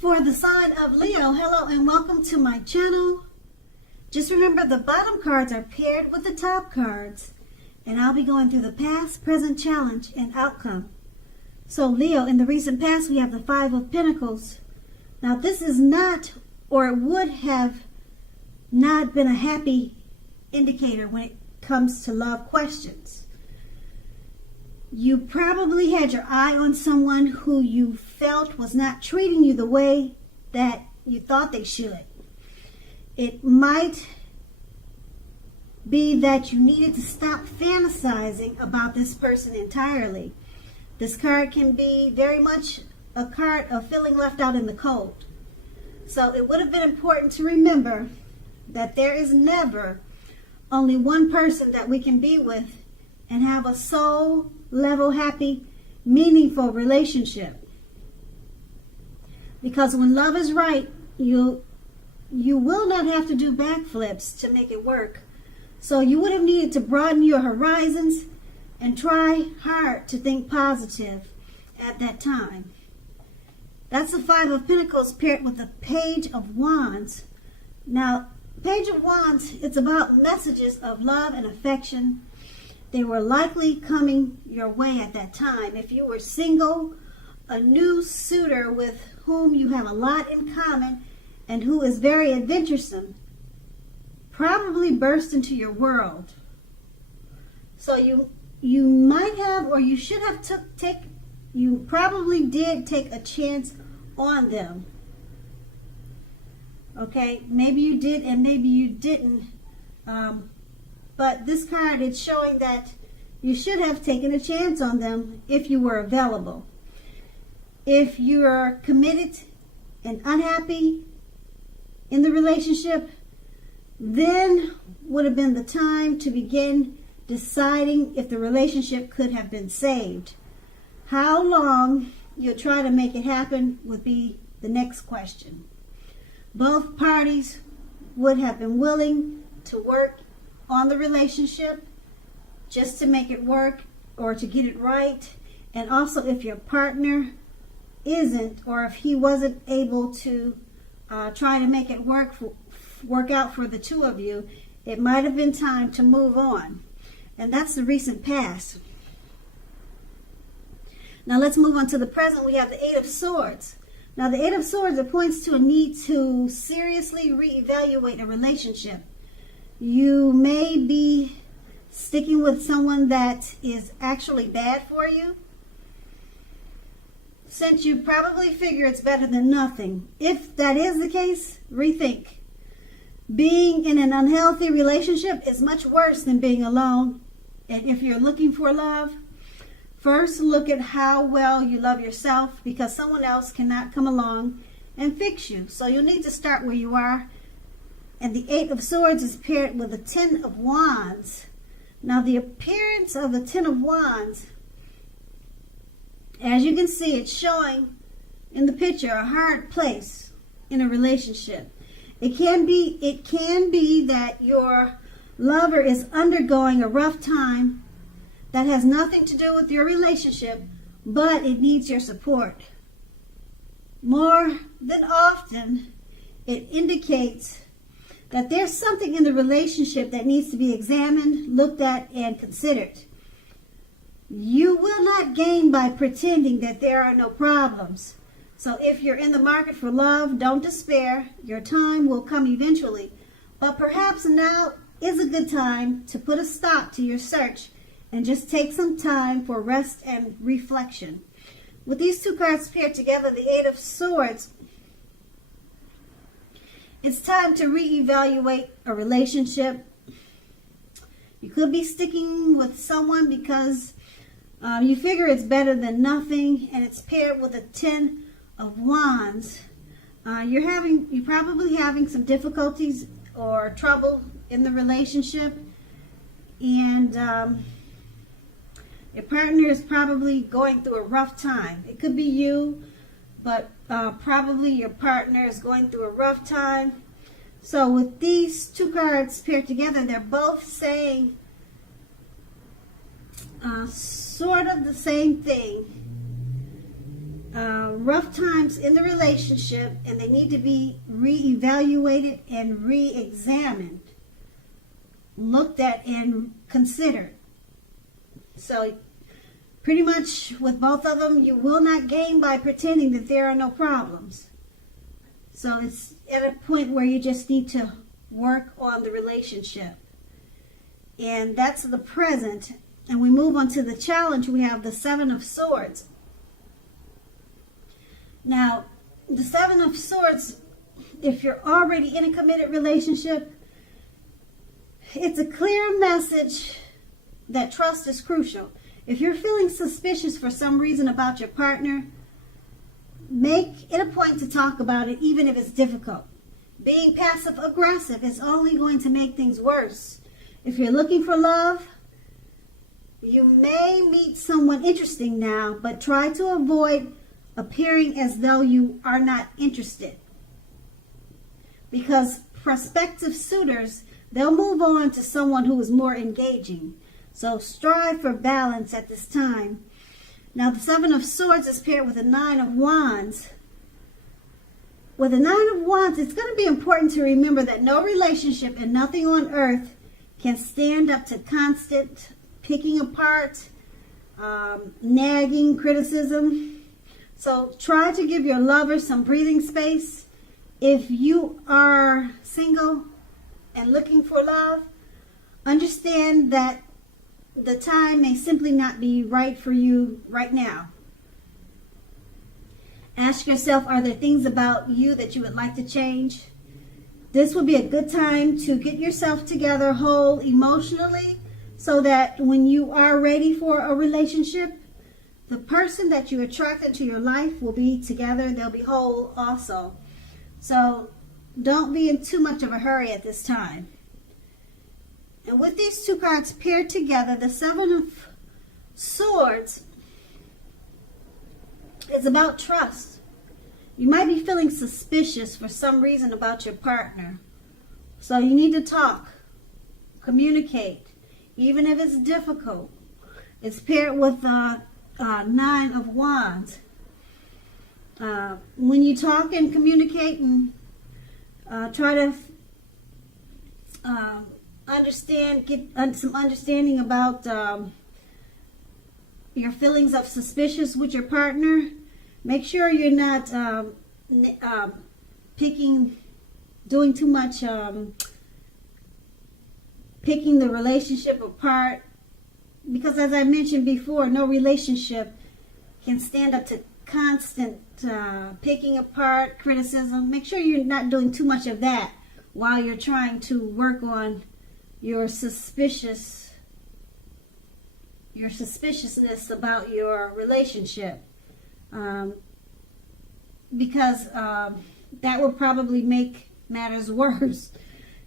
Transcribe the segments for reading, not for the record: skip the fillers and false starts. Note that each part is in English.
For the sign of Leo, hello and welcome to my channel. Just remember the bottom cards are paired with the top cards, and I'll be going through the past, present, challenge, and outcome. So Leo, in the recent past we have the Five of Pentacles. Now this is not, or it would have not been, a happy indicator when it comes to love questions. You probably had your eye on someone who you felt was not treating you the way that you thought they should. It might be that you needed to stop fantasizing about this person entirely. This card can be very much a card of feeling left out in the cold. So it would have been important to remember that there is never only one person that we can be with and have a soul level, happy, meaningful relationship. Because when love is right, you will not have to do backflips to make it work. So you would have needed to broaden your horizons and try hard to think positive at that time. That's the Five of Pentacles paired with the Page of Wands. Now, Page of Wands, it's about messages of love and affection. They were likely coming your way at that time. If you were single, a new suitor with whom you have a lot in common and who is very adventuresome probably burst into your world. So you might have, or you should have you probably did take a chance on them. Okay, maybe you did and maybe you didn't. But this card is showing that you should have taken a chance on them if you were available. If you are committed and unhappy in the relationship, then would have been the time to begin deciding if the relationship could have been saved. How long you'll try to make it happen would be the next question. Both parties would have been willing to work on the relationship just to make it work or to get it right. And also if your partner isn't, or if he wasn't able to try to make it work out for the two of you, it might have been time to move on. And that's the recent past. Now let's move on to the present. We have the Eight of Swords. Now the Eight of Swords, it points to a need to seriously reevaluate a relationship. You may be sticking with someone that is actually bad for you, since you probably figure it's better than nothing. If that is the case, rethink. Being in an unhealthy relationship is much worse than being alone. And if you're looking for love, first look at how well you love yourself, because someone else cannot come along and fix you. So you'll need to start where you are. And the Eight of Swords is paired with the Ten of Wands. Now the appearance of the Ten of Wands, as you can see, it's showing in the picture a hard place in a relationship. It can be that your lover is undergoing a rough time that has nothing to do with your relationship, but it needs your support. More than often, it indicates that there's something in the relationship that needs to be examined, looked at, and considered. You will not gain by pretending that there are no problems. So if you're in the market for love, don't despair. Your time will come eventually. But perhaps now is a good time to put a stop to your search and just take some time for rest and reflection. With these two cards paired together, the Eight of Swords, it's time to reevaluate a relationship. You could be sticking with someone because you figure it's better than nothing, and it's paired with a Ten of Wands. You're probably having some difficulties or trouble in the relationship, and your partner is probably going through a rough time. It could be you, but probably your partner is going through a rough time. So with these two cards paired together, they're both saying sort of the same thing. rough times in the relationship, and they need to be reevaluated and re-examined, looked at and considered. So pretty much with both of them, you will not gain by pretending that there are no problems. So it's at a point where you just need to work on the relationship. And that's the present. And we move on to the challenge. We have the Seven of Swords. Now, the Seven of Swords, if you're already in a committed relationship, it's a clear message that trust is crucial. If you're feeling suspicious for some reason about your partner, make it a point to talk about it, even if it's difficult. Being passive aggressive is only going to make things worse. If you're looking for love, you may meet someone interesting now, but try to avoid appearing as though you are not interested. Because prospective suitors, they'll move on to someone who is more engaging. So strive for balance at this time. Now the Seven of Swords is paired with the Nine of Wands. With the Nine of Wands, it's going to be important to remember that no relationship and nothing on earth can stand up to constant picking apart, nagging, criticism. So try to give your lover some breathing space. If you are single and looking for love, understand that the time may simply not be right for you right now. Ask yourself, are there things about you that you would like to change? This would be a good time to get yourself together whole emotionally, so that when you are ready for a relationship, the person that you attract into your life will be together. They'll be whole also. So don't be in too much of a hurry at this time. And with these two cards paired together, the Seven of Swords is about trust. You might be feeling suspicious for some reason about your partner. So you need to talk, communicate, even if it's difficult. It's paired with the Nine of Wands. When you talk and communicate and try to get some understanding about your feelings of suspicious with your partner, make sure you're not doing too much picking the relationship apart, because as I mentioned before, no relationship can stand up to constant picking apart, criticism. Make sure you're not doing too much of that while you're trying to work on your suspiciousness about your relationship, because that will probably make matters worse.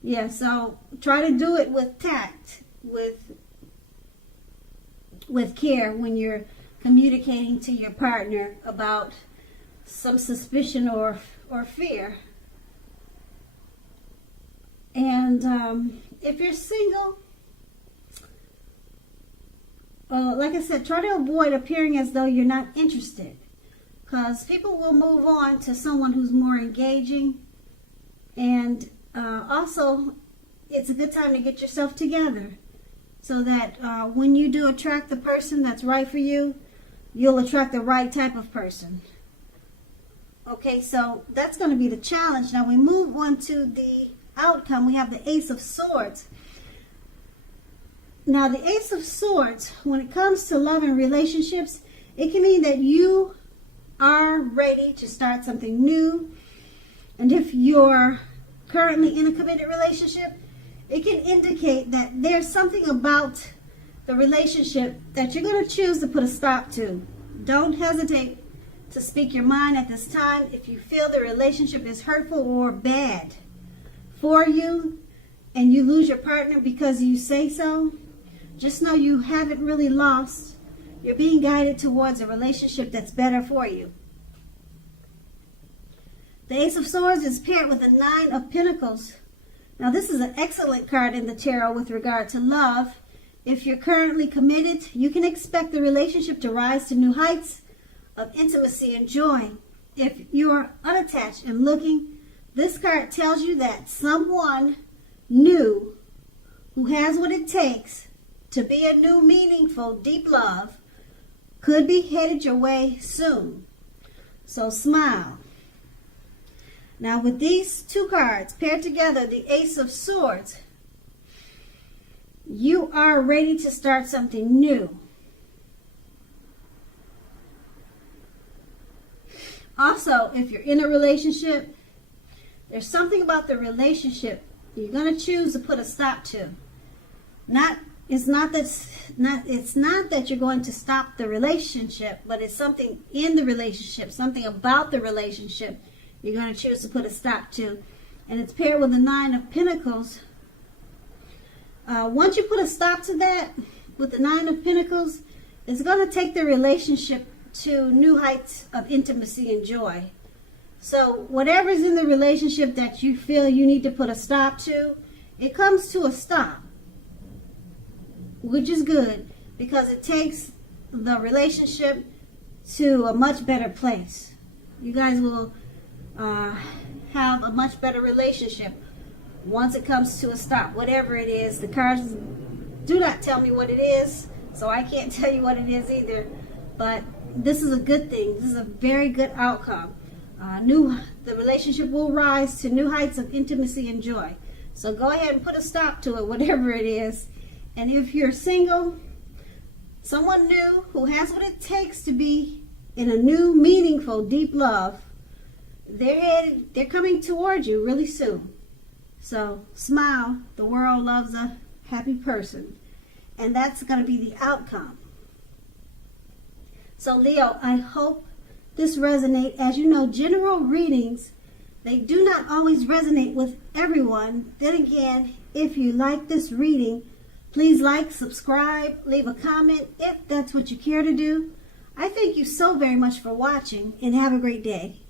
Yeah, so try to do it with tact, with care when you're communicating to your partner about some suspicion or fear. And if you're single, like I said, try to avoid appearing as though you're not interested, because people will move on to someone who's more engaging. And also, it's a good time to get yourself together, so that when you do attract the person that's right for you, you'll attract the right type of person. Okay, so that's going to be the challenge. Now we move on to the outcome. We have the Ace of Swords. Now the Ace of Swords, when it comes to love and relationships, it can mean that you are ready to start something new. And if you're currently in a committed relationship, it can indicate that there's something about the relationship that you're going to choose to put a stop to. Don't hesitate to speak your mind at this time if you feel the relationship is hurtful or bad for you and you lose your partner because you say so. Just know you haven't really lost. You're being guided towards a relationship that's better for you. The Ace of Swords is paired with the Nine of Pentacles. Now this is an excellent card in the tarot with regard to love. If you're currently committed, you can expect the relationship to rise to new heights of intimacy and joy. If you're unattached and looking, this card tells you that someone new who has what it takes to be a new, meaningful, deep love could be headed your way soon. So smile. Now with these two cards paired together, the Ace of Swords, you are ready to start something new. Also, if you're in a relationship, there's something about the relationship you're going to choose to put a stop to. It's not that you're going to stop the relationship, but it's something in the relationship, something about the relationship you're going to choose to put a stop to. And it's paired with the Nine of Pentacles. Once you put a stop to that with the Nine of Pentacles, it's going to take the relationship to new heights of intimacy and joy. So whatever's in the relationship that you feel you need to put a stop to, it comes to a stop, which is good because it takes the relationship to a much better place. You guys will have a much better relationship once it comes to a stop, whatever it is. The cards do not tell me what it is, so I can't tell you what it is either, but this is a good thing. This is a very good outcome. The relationship will rise to new heights of intimacy and joy. So go ahead and put a stop to it, whatever it is. And if you're single, someone new who has what it takes to be in a new, meaningful, deep love, they're coming towards you really soon. So smile. The world loves a happy person. And that's going to be the outcome. So Leo, I hope this resonates. As you know, general readings, they do not always resonate with everyone. Then again, if you like this reading, please like, subscribe, leave a comment if that's what you care to do. I thank you so very much for watching and have a great day.